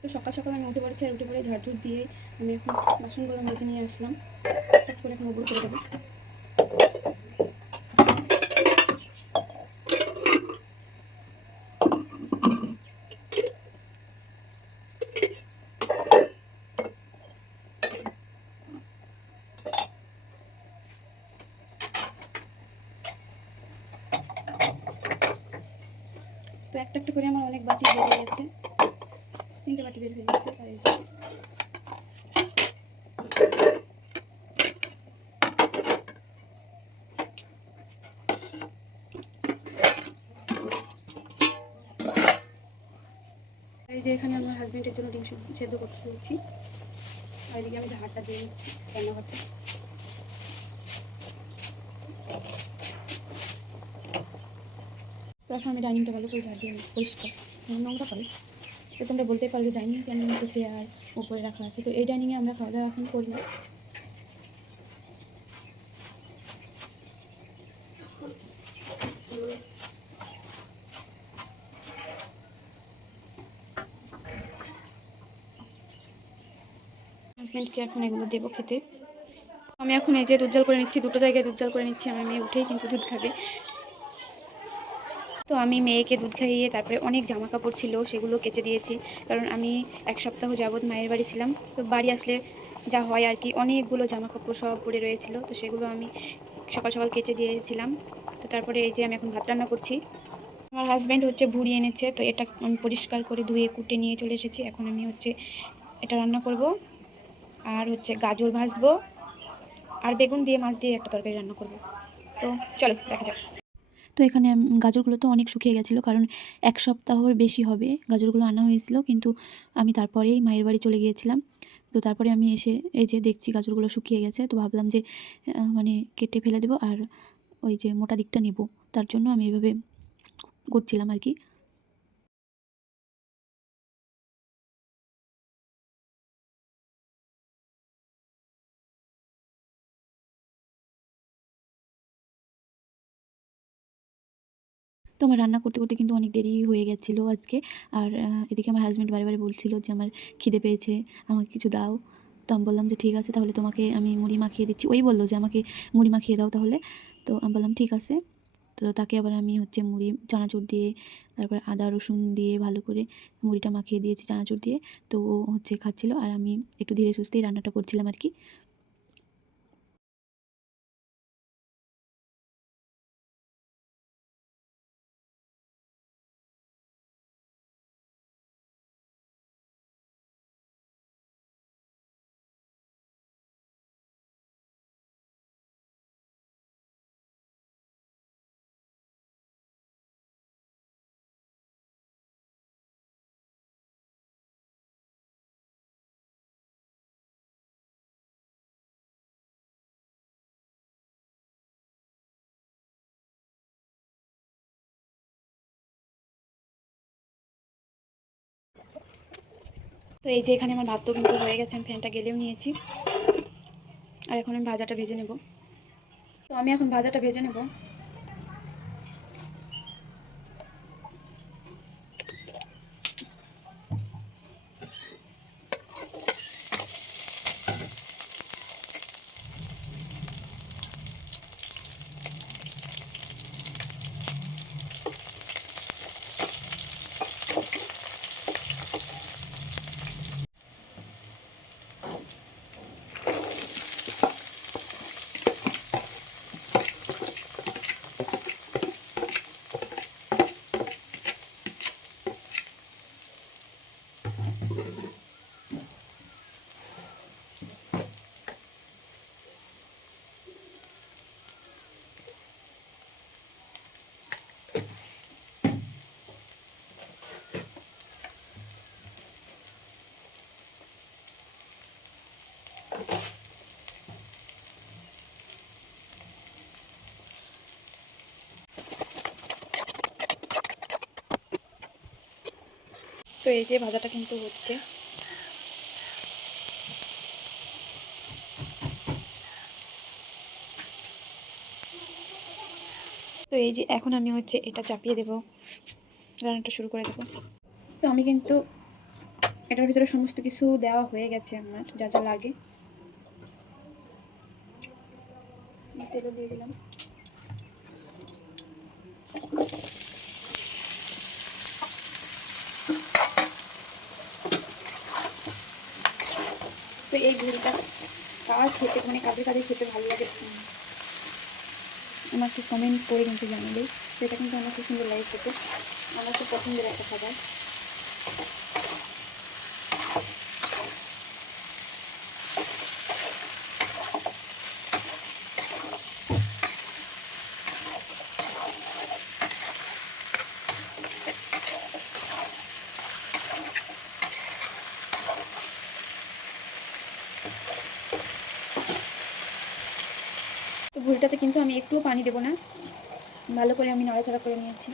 তো সকাল সকাল আমি উঠে পড়েছি আর উঠে পড়ে ঝাড়ঝুট দিয়ে আমি এখন বাসনগুলো মেজে নিয়ে আসলাম। টক করে এখন ওগুলো করে দেবো তো একটা একটা করে আমার অনেক বের হয়ে গেছে। তিনটে বাটি বের হয়ে গেছে আর এই যে এখানে আমার হাজবেন্ডের জন্য ডিম সেদ্ধ করতে দিয়েছি। আর এদিকে আমি ঝাড়টা দিয়ে নিচ্ছি রান্নাঘরটা। তো এখন আমি ডাইনিংটা ভালো করে ঝাড় দিয়ে পরিষ্কার নোংরা করে তো তোমরা বলতে পারো যে ডাইনিং তো চেয়ার উপরে রাখা আছে। তো এই ডাইনিংয়ে আমরা খাওয়া দাওয়া এখন করি হাজব্যান্ডকে এখন এগুলো দেবো খেতে। আমি এখন এই যে দুধ জাল করে নিচ্ছি, দুটো জায়গায় দুধ জাল করে নিচ্ছি, আমার মেয়ে উঠেই কিন্তু দুধ খাবে। তো আমি মেয়েকে দুধ খাইয়ে তারপরে অনেক জামা কাপড় ছিল, সেগুলো কেচে দিয়েছি। কারণ আমি এক সপ্তাহ যাবৎ মায়ের বাড়ি ছিলাম। তো বাড়ি আসলে যা হয় আর কি, অনেকগুলো জামা কাপড় সব পড়ে রয়েছিল। তো সেগুলো আমি সকাল সকাল কেচে দিয়েছিলাম। তো তারপরে এই যে আমি এখন ভাত রান্না করছি। আমার হাজব্যান্ড হচ্ছে ভুড়ি এনেছে, তো এটা আমি পরিষ্কার করে ধুয়ে কুটে নিয়ে চলে এসেছি। এখন আমি হচ্ছে এটা রান্না করব। আর হচ্ছে গাজর ভাজবো। আর বেগুন দিয়ে, মাছ দিয়ে একটা তরকারি রান্না করব। তো চলো, দেখা যাক। তো এখানে গাজরগুলো তো অনেক শুকিয়ে গেছিল, কারণ এক সপ্তাহর বেশি হবে গাজরগুলো আনা হয়েছিল, কিন্তু আমি তারপরেই মায়ের বাড়ি চলে গিয়েছিলাম। তো তারপরে আমি এসে, এই যে দেখছি গাজরগুলো শুকিয়ে গেছে, তো ভাবলাম যে মানে কেটে ফেলে দেবো আর ওই যে মোটা দিকটা নেব। তার জন্য আমি এভাবে করছিলাম আর কি। তো আমার রান্না করতে করতে কিন্তু অনেক দেরি হয়ে গেছিল আজকে। আর এদিকে আমার হাজব্যান্ড বারে বারে বলছিল যে আমার খিদে পেয়েছে, আমাকে কিছু দাও। তো আমি বললাম যে ঠিক আছে, তাহলে তোমাকে আমি মুড়ি মাখিয়ে দিচ্ছি। ওই বলল যে আমাকে মুড়ি মাখিয়ে দাও তাহলে। তো আমি বললাম ঠিক আছে। তো তাকে আবার আমি হচ্ছে মুড়ি, চানাচুর দিয়ে, তারপর আদা, রসুন দিয়ে ভালো করে মুড়িটা মাখিয়ে দিয়েছি চানাচুর দিয়ে। তো ও হচ্ছে খাচ্ছিল। আর আমি একটু ধীরে সুস্থেই রান্নাটা করছিলাম আর কি। তো এই যে এখানে আমার ভাত তো কিন্তু হয়ে গেছে, আমি ফ্যানটা গেলেও নিয়েছি। আর এখন আমি ভাজাটা ভেজে নেব। তো আমি এখন ভাজাটা ভেজে নেব। তো এই যে ভাজাটা কিন্তু হচ্ছে। তো এই যে এখন আমি হচ্ছে এটা চাপিয়ে দেব। রান্নাটা শুরু করে দেবো। তো আমি কিন্তু এটার ভিতরে সমস্ত কিছু দেওয়া হয়ে গেছে আমার, যা যা লাগে। তেলও দিয়ে দিলাম। তো এই ঘুড়িটা কার খেতে মানে কাদের কাদের খেতে ভালো লাগে। আমাকে কমেন্ট করে কিন্তু জানাবে। সেটা কিন্তু আমার খুব সুন্দর লাগে খেতে। আমার খুব পছন্দের একটা খাবার। তো ভুড়িটাতে কিন্তু আমি একটুও পানি দেবো না। ভালো করে আমি নাড়াচাড়া করে নিয়েছি।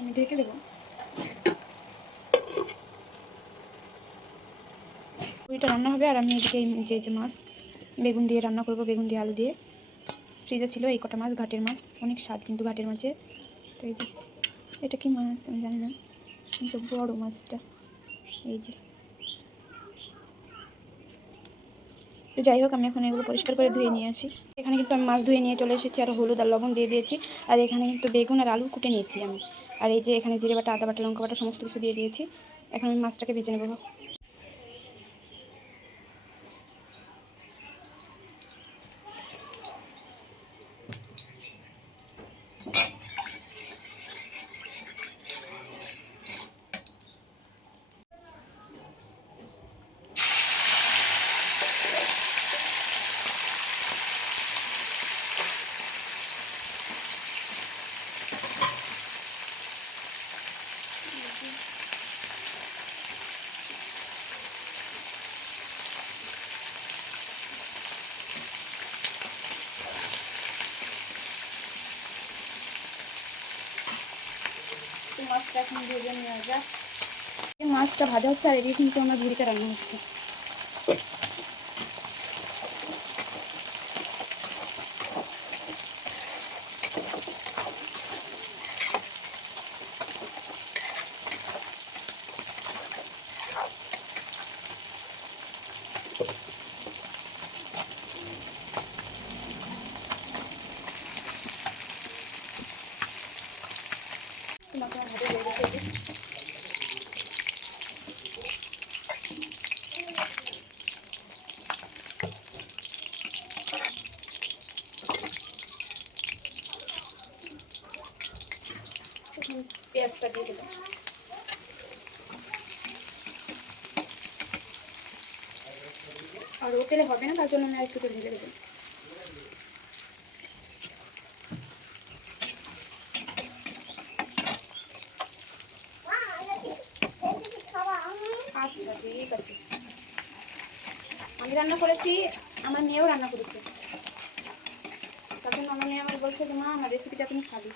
আমি ঢেকে দেবো। ভুড়িটা রান্না হবে আর আমি এদিকে যে যে মাছ, বেগুন দিয়ে রান্না করব, বেগুন দিয়ে আলু দিয়ে। ফ্রিজে ছিল এই কটা মাছ, ঘাটের মাছ। অনেক স্বাদ কিন্তু ঘাটের মাছে। তো এই যে, এটা কি মাছ আমি জানি না। কিন্তু বড় মাছটা। এই যে। তো যাই হোক, আমি এখন এগুলো পরিষ্কার করে ধুয়ে নিয়ে আসি। এখানে কিন্তু আমি মাছ ধুয়ে নিয়ে চলে এসেছি, আর হলুদ আর লবণ দিয়ে দিয়েছি। আর এখানে কিন্তু বেগুন আর আলু কুটে নিয়েছি আমি। আর এই যে এখানে জিরে বাটা, আদা বাটা, লঙ্কা বাটা, সমস্ত কিছু দিয়ে দিয়েছি। এখন আমি মাছটাকে ভেজে নেব। এখন ভেজে নেওয়া যাক এই মাছটা ভাজা হচ্ছে আর এদিকে কিন্তু আমার ভুড়িটা রান্না হচ্ছে ভাজা পেঁয়াজটা দিয়ে দেবো। আর ও তেলে হবে না, তার জন্য আমি আর একটু ঢেলে দেবো। ঠিক আছে আমি রান্না করেছি, আমার নিয়েও রান্না করেছে। তার জন্য আমার আমার বলছে যে, মা, আমার রেসিপিটা তুমি খাবি।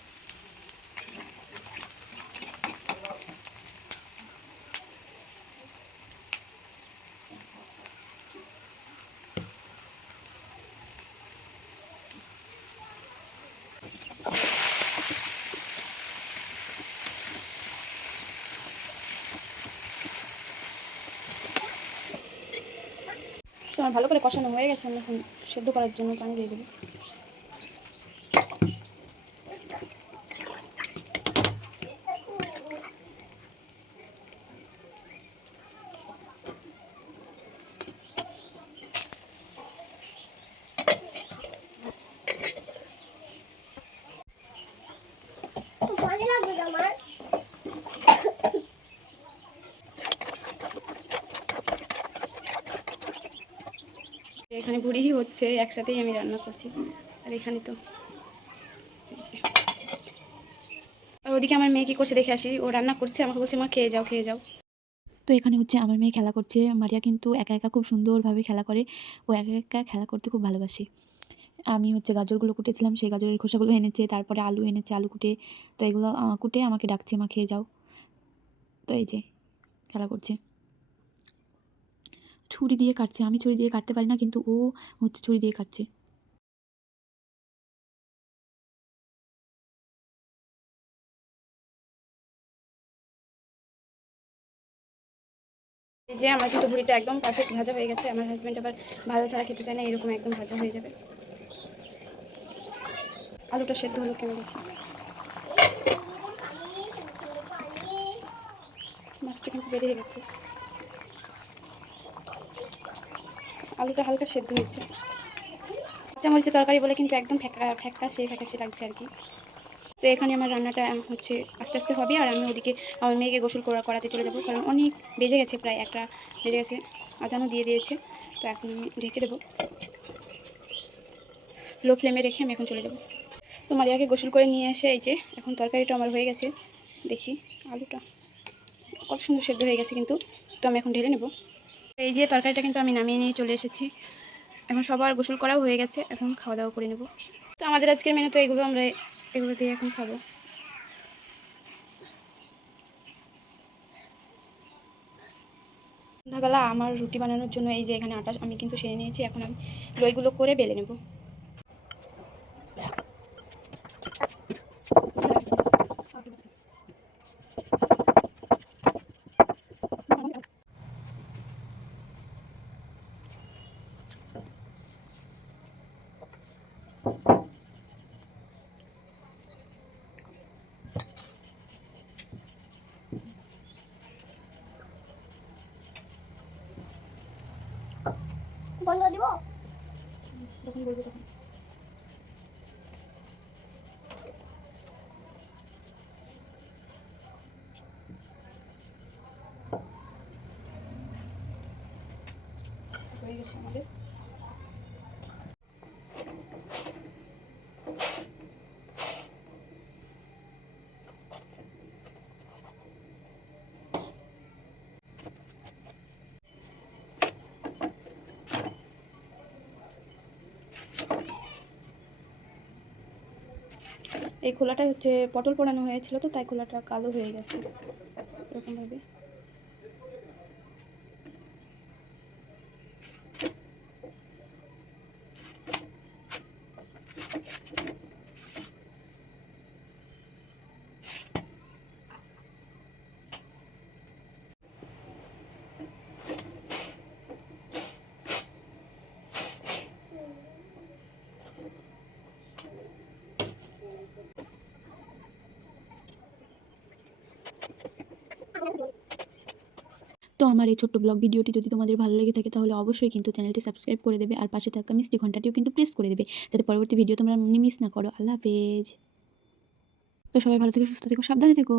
আমার ভালো করে কষানো হয়ে গেছে আমি এখন সেদ্ধ করার জন্য পানি দিয়ে দেবো পানি লাগবে না আমার এখানে ভুড়ি হচ্ছে, একসাথেই আমি রান্না করছি। আর এখানে তো আর ওদিকে আমার মেয়ে কী করছে দেখে আসি। ও রান্না করছে, আমাকে বলছে, মা, খেয়ে যাও খেয়ে যাও। তো এখানে হচ্ছে আমার মেয়ে খেলা করছে। মারিয়া কিন্তু একা একা খুব সুন্দরভাবে খেলা করে। ও একা একা খেলা করতে খুব ভালোবাসে। আমি হচ্ছে গাজরগুলো কুটেছিলাম, সেই গাজরের খোসাগুলো এনেছে, তারপরে আলু এনেছে, আলু কুটে। তো এগুলো কুটে আমাকে ডাকছে, মা, খেয়ে যাও। তো এই যে, খেলা করছে। ছুরি দিয়ে কাটছে, আমি ছুরি দিয়ে কাটতে পারি না, কিন্তু ও হচ্ছে ছুরি দিয়ে কাটছে। যে আমার কিন্তু ভুড়িটা একদম পারফেক্ট ভাজা হয়ে গেছে, আমার হাজব্যান্ড আবার ভাজা ছাড়া খেতে চায় না, এরকম একদম ভাজা হয়ে যাবে। আলুটা সেদ্ধ হলো কেন দেখি। মাছটা কিন্তু বেরিয়ে গেছে। আলুটা হালকা সেদ্ধ হয়েছে। কাঁচামরিচের তরকারি বলে কিন্তু একদম ফ্যাকা ফ্যাকা সেই ফ্যাকাশি লাগছে আর কি। তো এখানে আমার রান্নাটা হচ্ছে আস্তে আস্তে হবে আর আমি ওদিকে আমার মেয়েকে গোসল করা, করাতে চলে যাব। কারণ অনেক বেজে গেছে, প্রায় একটা বেজে গেছে। আজানও দিয়ে দিয়েছে। তো এখন আমি ঢেকে দেবো। লো ফ্লেমে রেখে আমি এখন চলে যাব। তো মারিয়াকে গোসল করে নিয়ে এসে এই যে এখন তরকারিটা আমার হয়ে গেছে। দেখি আলুটা। কত সুন্দর সেদ্ধ হয়ে গেছে কিন্তু। তো আমি এখন ঢেলে নেব। এই যে তরকারিটা কিন্তু আমি নামিয়ে নিয়ে চলে এসেছি। এখন সবার গোসল করাও হয়ে গেছে, এখন খাওয়া দাওয়া করে নেব। তো আমাদের আজকের মেনু তো এগুলো, আমরা এগুলো দিয়ে এখন খাব। সন্ধ্যাবেলা আমার রুটি বানানোর জন্য এই যে এখানে আটা আমি কিন্তু সেরে নিয়েছি, এখন আমি লইগুলো করে বেলে নেব। বন্ধ দিব যখন বলব তখন হয়ে গেছে আমাদের এই খোলাটা হচ্ছে পটল পোড়ানো হয়েছিল তো তাই খোলাটা কালো হয়ে গেছে এরকমভাবে। তো আমার এই ছোট্ট ব্লগ ভিডিওটি যদি তোমাদের ভালো লেগে থাকে তাহলে অবশ্যই কিন্তু চ্যানেলটি সাবস্ক্রাইব করে দেবে আর পাশে থাকা মিষ্টি ঘন্টাটিও কিন্তু প্রেস করে দেবে যাতে পরবর্তী ভিডিও তোমরা মিস না করো। আল্লাহ হাফেজ। তো সবাই ভালো থেকো, সুস্থ থেকো, সাবধানে থেকো।